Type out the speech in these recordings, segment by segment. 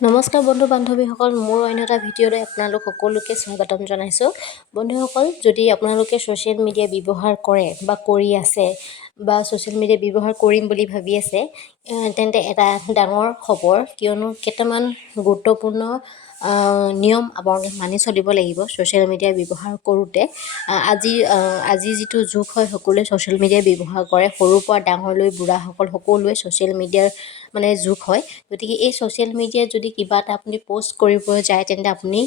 নমস্কাৰ বন্ধু বান্ধৱীসকল, মোৰ অন্য এটা ভিডিঅ'লৈ আপোনালোক সকলোকে স্বাগতম জনাইছোঁ। বন্ধুসকল, যদি আপোনালোকে ছ'চিয়েল মিডিয়া ব্যৱহাৰ কৰে বা কৰি আছে বা ছ'চিয়েল মিডিয়া ব্যৱহাৰ কৰিম বুলি ভাবি আছে, তেন্তে এটা ডাঙৰ খবৰ, কিয়নো কেইটামান গুৰুত্বপূৰ্ণ নিয়ম আপোনালোকে মানি চলিব লাগিব ছ'চিয়েল মিডিয়া ব্যৱহাৰ কৰোঁতে। আজি যিটো যুগ হয়, সকলোৱে ছ'চিয়েল মিডিয়া ব্যৱহাৰ কৰে, সৰুৰ পৰা ডাঙৰলৈ বুঢ়াসকল সকলোৱে ছ'চিয়েল মিডিয়াৰ যুগ হয়। গতিকে এই ছ'চিয়েল মিডিয়াত যদি কিবা এটা আপুনি প'ষ্ট কৰিব যায়, তেন্তে আপুনি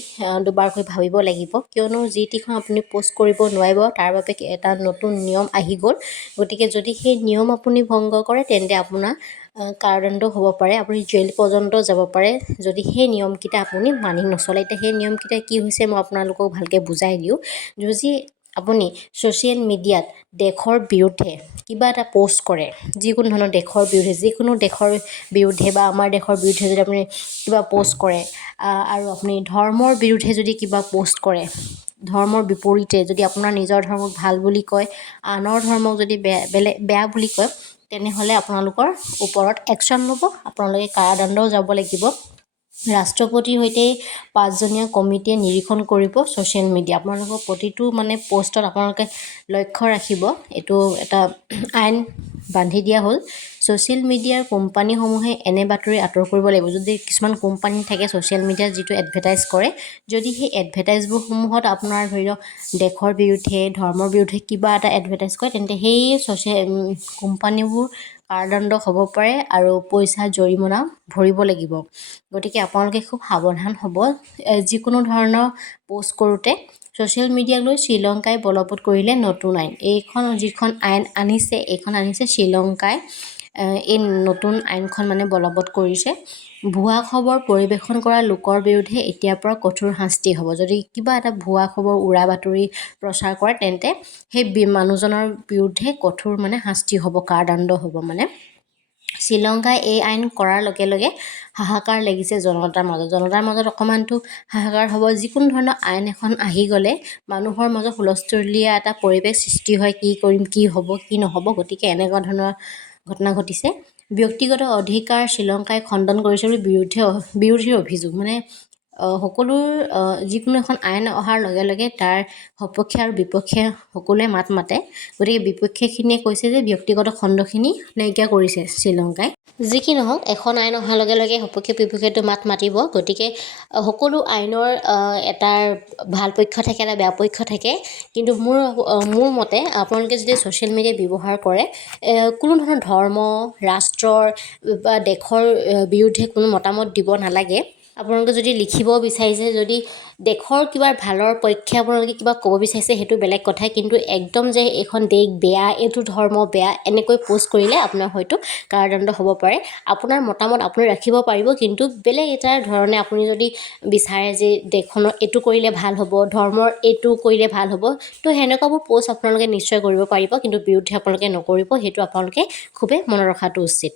দুবাৰকৈ ভাবিব লাগিব, কিয়নো যিটিখন আপুনি প'ষ্ট কৰিব নোৱাৰিব তাৰ বাবে এটা নতুন নিয়ম আহি গ'ল। গতিকে যদি সেই নিয়ম আপুনি ভংগ কৰে, তেন্তে আপোনাৰ কাৰাদণ্ড হ'ব পাৰে, আপুনি জেল পৰ্যন্ত যাব পাৰে যদি সেই নিয়মকেইটা আপুনি মানি নচলে। এতিয়া সেই নিয়মকেইটা কি হৈছে মই আপোনালোকক ভালকৈ বুজাই দিওঁ। যদি আপুনি ছ'চিয়েল মিডিয়াত দেশৰ বিৰুদ্ধে কিবা এটা প'ষ্ট কৰে, যিকোনো ধৰণৰ দেশৰ বিৰুদ্ধে বা আমাৰ দেশৰ বিৰুদ্ধে যদি আপুনি কিবা প'ষ্ট কৰে, আৰু আপুনি ধৰ্মৰ বিৰুদ্ধে যদি কিবা প'ষ্ট কৰে, ধৰ্মৰ বিপৰীতে যদি আপোনাৰ নিজৰ ধৰ্মক ভাল বুলি কয়, আনৰ ধৰ্মক যদি বেয়া বুলি কয়, তেনেহ'লে আপোনালোকৰ ওপৰত একশ্যন ল'ব, আপোনালোকে কাৰাদণ্ডও যাব লাগিব। ৰাষ্ট্ৰপতিৰ সৈতে 5জনীয়া কমিটিয়ে নিৰীক্ষণ কৰিব ছ'চিয়েল মিডিয়া। আপোনালোকৰ প্ৰতিটো প'ষ্টত আপোনালোকে লক্ষ্য ৰাখিব, এইটো এটা আইন বান্ধি দিয়া হ'ল। ছ'চিয়েল মিডিয়াৰ কোম্পানীসমূহে এনে বাতৰি আঁতৰ কৰিব লাগিব। যদি কিছুমান কোম্পানী থাকে ছ'চিয়েল মিডিয়াত যিটো এডভাৰটাইজ কৰে, যদি সেই এডভাৰটাইজবোৰসমূহত আপোনাৰ ধৰি লওক দেশৰ বিৰুদ্ধে, ধৰ্মৰ বিৰুদ্ধে কিবা এটা এডভাৰটাইজ কৰে, তেন্তে সেই কোম্পানীবোৰ কাৰাদণ্ড হ'ব পাৰে আৰু পইচা জৰিমনা ভৰিব লাগিব। গতিকে আপোনালোকে খুব সাৱধান হ'ব যিকোনো ধৰণৰ প'ষ্ট কৰোঁতে। ছ'চিয়েল মিডিয়াক লৈ শ্ৰীলংকাই বলবৎ কৰিলে নতুন আইন। যিখন আইন আনিছে শ্ৰীলংকাই, এই নতুন আইনখন বলবৎ কৰিছে। ভুৱা খবৰ পৰিৱেশন কৰা লোকৰ বিৰুদ্ধে এতিয়াৰ পৰা কঠোৰ শাস্তি হ'ব। যদি কিবা এটা ভুৱা খবৰ, উৰা বাতৰি প্ৰচাৰ কৰে, তেন্তে সেই মানুহজনৰ বিৰুদ্ধে কঠোৰ শাস্তি হ'ব, কাৰাদণ্ড হ'ব। শ্ৰীলংকাই এই আইন কৰাৰ লগে লগে হাহাকাৰ লাগিছে জনতাৰ মাজত অকণমানতো হাহাকাৰ হ'ব। যিকোনো ধৰণৰ আইন এখন আহি গ'লে মানুহৰ মাজত হুলস্থুলীয়া এটা পৰিৱেশ সৃষ্টি হয়, কি কৰিম, কি হ'ব, কি নহ'ব। গতিকে এনেকুৱা ধৰণৰ ঘটনা ঘটিছে। ব্যক্তিগত অধিকাৰ শ্ৰীলংকাই খণ্ডন কৰিছে বুলি বিৰোধীৰ অভিযোগ। যিকোনো এখন আইন অহাৰ লগে লগে তাৰ সপক্ষে আৰু বিপক্ষে সকলোৱে মাত মাতে। গতিকে বিপক্ষীখিনিয়ে কৈছে যে ব্যক্তিগত খণ্ডখিনি নাইকিয়া কৰিছে শ্ৰীলংকাই। যি কি নহওক, এখন আইন অহাৰ লগে লগে সপক্ষে বিপক্ষেটো মাত মাতিব। গতিকে সকলো আইনৰ এটাৰ ভাল পক্ষ থাকে, এটা বেয়া পক্ষ থাকে। কিন্তু মোৰ মতে আপোনালোকে যদি ছ'চিয়েল মিডিয়া ব্যৱহাৰ কৰে, কোনো ধৰণৰ ধৰ্ম, ৰাষ্ট্ৰৰ বা দেশৰ বিৰুদ্ধে কোনো মতামত দিব নালাগে। আপোনালোকে যদি লিখিব বিচাৰিছে, যদি দেশৰ কিবা ভালৰ পক্ষে আপোনালোকে কিবা ক'ব বিচাৰিছে, সেইটো বেলেগ কথা। কিন্তু একদম যে এইখন দেশ বেয়া, এইটো ধৰ্ম বেয়া, এনেকৈ প'ষ্ট কৰিলে আপোনাৰ হয়তো কাৰাদণ্ড হ'ব পাৰে। আপোনাৰ মতামত আপুনি ৰাখিব পাৰিব, কিন্তু বেলেগ এটা ধৰণে আপুনি যদি বিচাৰে যে দেশখনৰ এইটো কৰিলে ভাল হ'ব, ধৰ্মৰ এইটো কৰিলে ভাল হ'ব, তো সেনেকুৱাবোৰ প'ষ্ট আপোনালোকে নিশ্চয় কৰিব পাৰিব, কিন্তু বিৰুদ্ধে আপোনালোকে নকৰিব। সেইটো আপোনালোকে খুবেই মনত ৰখাটো উচিত।